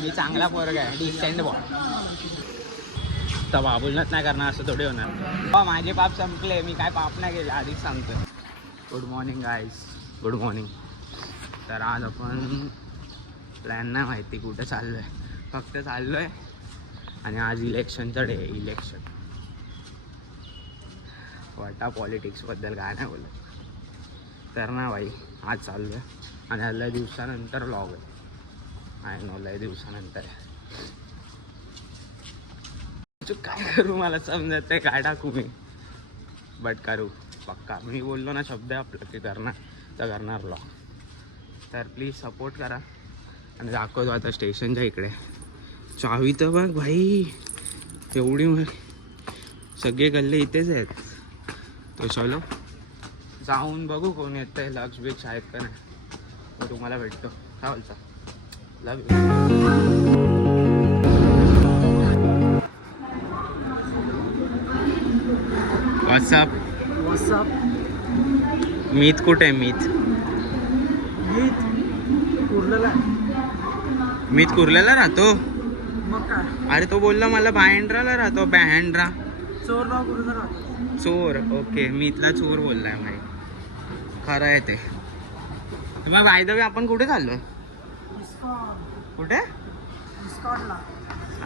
मी चांगला पोरगा आहे, डिसेंट बॉय. तर बाबूलनच नाही करणार असं थोडी होणार. माझे पाप संपले, मी काय पाप नाही केले आधीच सांगतो. Good morning guys, good morning. तर आज आपण प्लॅन नाही माहिती कुठं चाललो आहे, फक्त चाललो आहे. आणि आज इलेक्शनचं डे आहे, इलेक्शन. वाटा पॉलिटिक्सबद्दल काय नाही बोलत तर ना भाई. आज चाललो आहे आणि आज लय दिवसानंतर व्लॉग आहे. आय नो, लय दिवसानंतर. काय करू मला समजत आहे, काय टाकू मी, बट करू पक्का. मी बोललो ना शब्द आपलं ते करणार, तर करणार व्लॉग. तर प्लीज सपोर्ट करा. आणि दाखवतो आता स्टेशनच्या इकडे. चावी तर बघ भाई, एवढी मग सगळे गल्ले इथेच आहेत. तो चलो जाऊन बघू कोण येतं आहे, लक्ष बिक्ष आहेत का नाही. मग तुम्हाला भेटतो. काय बोलता, love you. WhatsApp WhatsApp. Meet कुठे आहे? मीत उरलेला मीत कुर्ल्याला राहतो. मग काय, अरे तो बोलला मला बँड्राला राहतो. बँड्रा चोर नाव करून राहतो. चोर. ओके, मीतला चोर बोललाय भाई. खरं आहे ते. मग बाय द वे आपण कुठे चाललोय? कुठे? इस्कॉनला.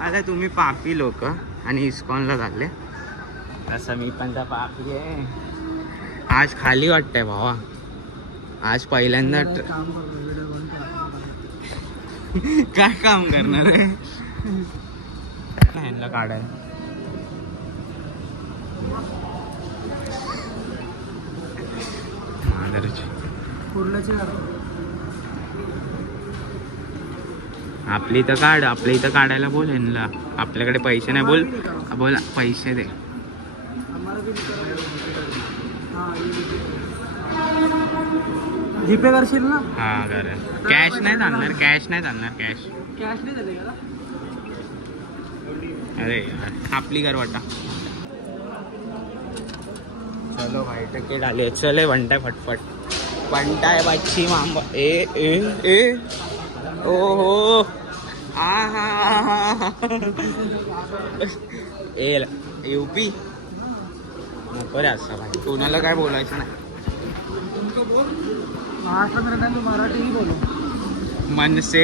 अरे तुम्ही पापी लोक आणि इस्कॉनला चालले. असं मी पण तर पापी आहे. आज खाली वाटतंय भावा. आज पहिल्यांदा काम करतो, व्हिडिओ बंद काय काम करणार आहे? ह्यांना काढाय कुर्ल्याची. आपली तर काढ, आपल्या इथं काढायला बोल ह्यांना. आपल्याकडे पैसे नाही. बोल बोल पैसे दे. जीपे करशील ना? हा कर. कॅश नाही चालणार, कॅश नाही चालणार. कॅश कॅश नाही झाले का? अरे यार, आपली कर वाटा. चलो भाई, टिकीट आले. चले बनताय फटफट. बनताय बच्ची मांबा. ए ए ए ओ हो. आ हा. ए यूपी नको रे असं भाई. कोणाला काय बोलायचं नाही. महाराष्ट्रात राहणार तू, मराठीही बोलू. मन से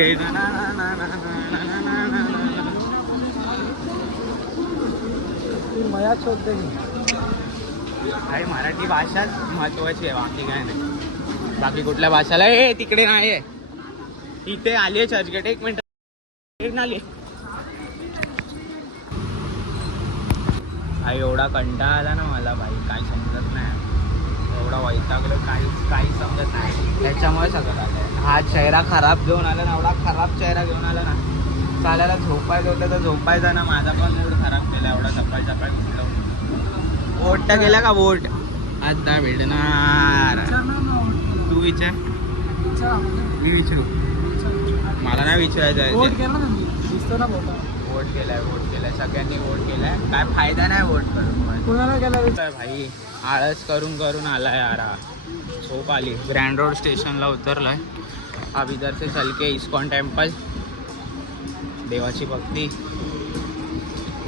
मयाच शोधते भाई. मराठी भाषाच महत्वाची आहे, बाकी काय नाही. बाकी कुठल्या भाषाला ए तिकडे नाही आहे. इथे आली आहे चर्चगेट. एक मिनिट आली. भाई एवढा कंटाळा आला ना मला भाई, काही समजत नाही. एवढा वैतागलो, काही समजत नाही. त्याच्यामुळे सगळं आलं. हा चेहरा खराब घेऊन आला ना, एवढा खराब चेहरा घेऊन आला ना. चालायला झोपायचं होतं तर झोपायचा ना. माझा पण मूड खराब केला एवढा सकाळी सकाळी उठलो. वोट गेला का? वोट आता भेटणार. तू विचार, मी विचारू. मला नाही विचारायचं आहे. वोट केला ना, दिसतो ना मोठा. वोट केलाय, वोट केलाय, सगळ्यांनी वोट केलाय. काय फायदा नाही वोट करून. कुणाला केला भाई? आळस करून करून आला यार. झोप आली. ग्रँड रोड स्टेशनला उतरलाय. अब इधर से चल के इस्कॉन टेम्पल, देवाची भक्ती,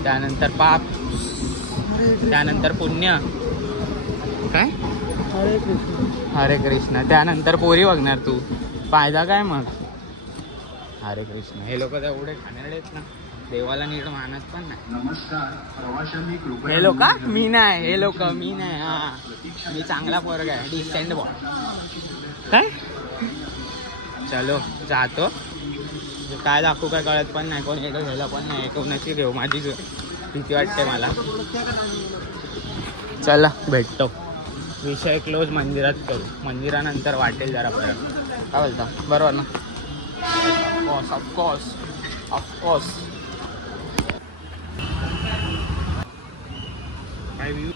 त्यानंतर पाप, त्यानंतर पुण्य. काय? हरे कृष्ण. हरे कृष्ण. त्यानंतर पोरी बघणार तू. फायदा काय मग? हरे कृष्ण. हे लोक एवढे खाणारे आहेत ना, देवाला नीट मानत पण नाही. हे लोक मी नाही. हे लोक मी नाही. हा, मी चांगला पोरगा आहे, डिसेंट बॉय. काय? चलो जातो. काय दाखवू काय कळत पण नाही. कोण येतो घ्यायला पण नाही. कोणाची घेऊ, माझी भीती वाटते मला. चला भेटतो. विषय क्लोज मंदिरात करू. मंदिरानंतर वाटेल जरा बरं. काय बोलता? बरोबर ना? Of course of course. काय व्ह्यू.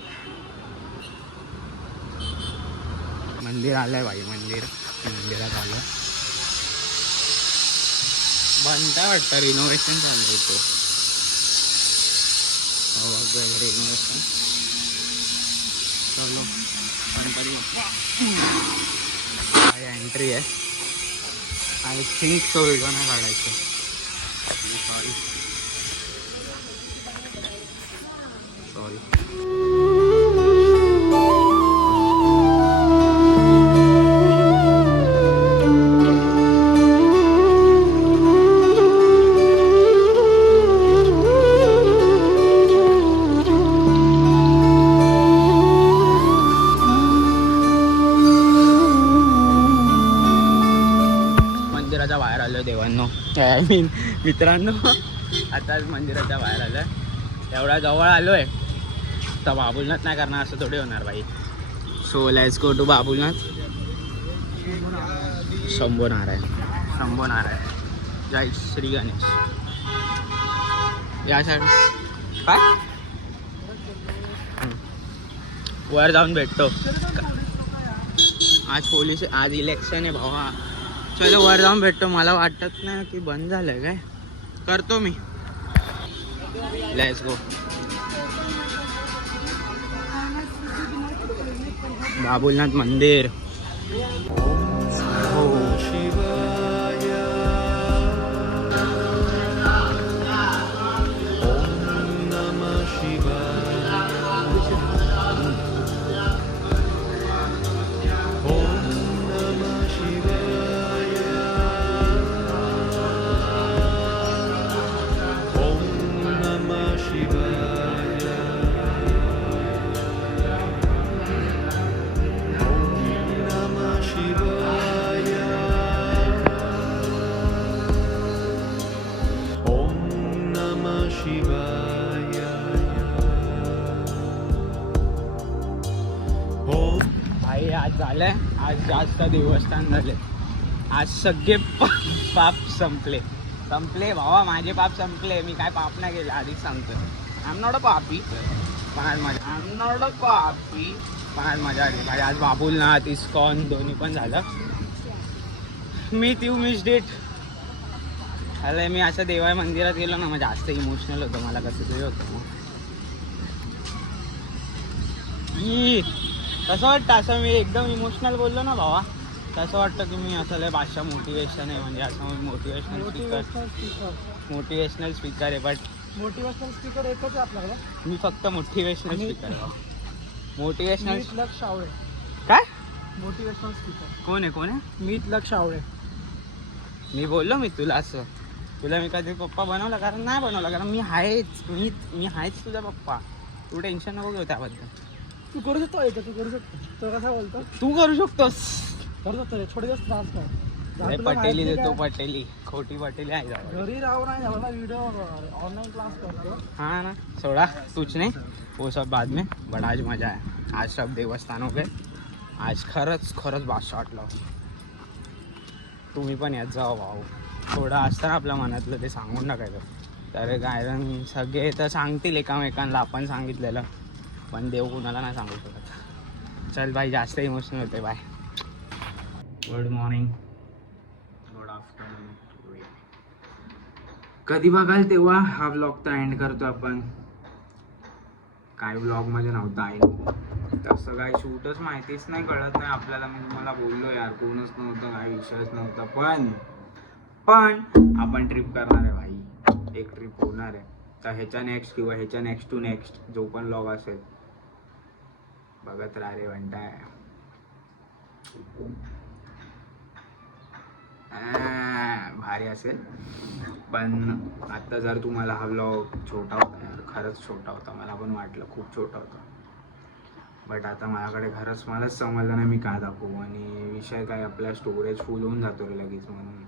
मंदिर आलंय भाई. मंदिरात आलं. बनता वाटतं, रिनोव्हेशन चालू होतं. रिनोव्हेशन. चलो गणपती एंट्री आहे. आय थिंक तो व्हिडिओ नाही काढायचा. Sorry sorry. मंदिराच्या बाहेर आलो देवांनो, आय मीन मित्रांनो. आताच मंदिराच्या बाहेर आलोय. एवढा जवळ आलोय तर बाबुलनाथ नाही करणार असं थोडी होणार भाई. So let's go to Babulnath. Shambho Narayan, Shambho Narayan. जय श्री गणेश. या साईड काय वर जाऊन भेटतो. आज पोलीस, आज इलेक्शन आहे भावा. चलो वर जाऊन भेटतो. मला वाटत नाही की बंद झालंय काय. करतो मी. Let's go. बाबुलनाथ मंदिर. भाई आज झालंय, आज जास्त देवस्थान झाले. आज सगळे पाप संपले भावा. माझे पाप संपले. मी काय पाप नाही केले आधीच सांगतो. आय एम नॉट अ पापी पण आज मजा. आय एम नॉट अ पापी पण आज मजा आली. माझे आज बाबुलनाथ, इस्कॉन दोन्ही पण झालं. मी ती मिस्ड इट. अरे मी असं देवाय मंदिरात गेलो ना, मग जास्त इमोशनल होतं. मला कसं तरी होतं मग. कसं वाटतं असं मी एकदम इमोशनल बोललो ना भावा, तसं वाटतं की मी असं लय भाषा मोटिवेशन आहे. म्हणजे असं मोटिवेशनल स्पीकर आहे. बट मोटिवेशनल स्पीकर एकच आहे आपल्याकडे. मी फक्त मोटिवेशनल स्पीकर आहे. मोटिवेशनल मीत लक्ष आवळे. काय मोटिवेशनल स्पीकर कोण आहे? मीत लक्ष आवळे. मी बोललो मी तुला असं. तुला मी कधी पप्पा बनवला? कारण नाही बनवला. कारण मी आहेच. मी आहेच तुझा पप्पा. तू टेन्शन नको घेऊ त्याबद्दल. तू करू शकतो याचं. तू करू शकतो. तो कसा बोलतो? तू करू शकतोस. करू शकतो रे. थोडे दिवस त्रास कर. पटेली देतो. पटेली खोटी पटेली आहे. घरी राहू नाही झाला व्हिडिओ ऑनलाइन क्लास करतो. हाँ ना, छोड़ा कुछ नहीं, वो सब बाद में. बट आज मजा आहे. आज सब देवस्थान हो गए. आज खरंच बादशाह वाटलं. तुम्ही पण यात जाओ भाऊ. थोडं असतं ना आपल्या मनातलं ते सांगून टाकायचं. तर कारण सगळे तर सांगतील एकामेकांना आपण सांगितलेलं, पण देव कुणाला नाही सांगू शकत. चल भाई, जास्त इमोशनल होते. Bye. Good morning, good afternoon. कधी बघाल तेव्हा हा व्लॉग तर एंड करतो आपण. काय व्लॉगमध्ये नव्हता आहे तसं काय शूटच माहितीच नाही, कळत नाही आपल्याला. मी तुम्हाला बोललो यार, कोणच नव्हतं, काय विषयच नव्हता. पण आपण ट्रिप करणार आहे भाई. एक ट्रिप होणार आहे. तर ह्याच्या नेक्स्ट किंवा ह्याच्या नेक्स्ट टू नेक्स्ट जो पण व्लॉग असेल बघत राहा रे म्हणताय. भारी असेल. पण आता जर तुम्हाला हा व्लॉग छोटा होता यार, खरंच छोटा होता. मला पण वाटलं खूप छोटा होता. बट आता माझ्याकडे खरंच मलाच समजलं नाही मी काय दाखवू. आणि विषय काय, आपला स्टोरेज फुल होऊन जातो रे लगेच. म्हणून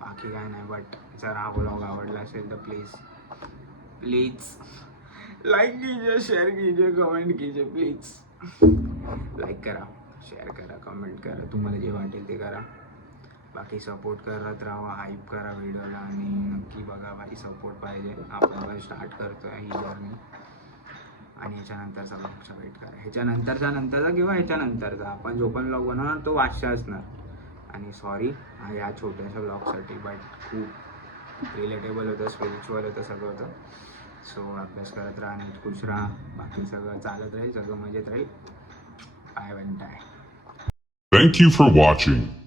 बाकी काय नाही. बट जर हा व्लॉग आवडला असेल तर प्लीज लाईक कीजिए, शेअर कीजिए, कमेंट कीजिए. प्लीज लाईक करा, शेअर करा, कमेंट करा. तुम्हाला जे वाटेल ते करा. बाकी सपोर्ट करत राहा, हाईप करा व्हिडिओला. आणि नक्की बघा भाई, सपोर्ट पाहिजे. आपण स्टार्ट करतो आहे ही जर्नी. आणि ह्याच्यानंतरचा ब्लॉगचा वेट करा. ह्याच्यानंतरचा किंवा ह्याच्यानंतरचा आपण जो पण ब्लॉग बनवणार तो वाचचा असणार. आणि सॉरी या छोट्याशा ब्लॉगसाठी, बट खूप रिलेटेबल होतं, स्पिरिच्युअल होतं, सगळं होतं. सो अभ्यास करत राहा, नीट खुश राहा. बाकी सगळं चालत राहील, सगळं मजेत राहील. काय म्हणताय? Thank you for watching.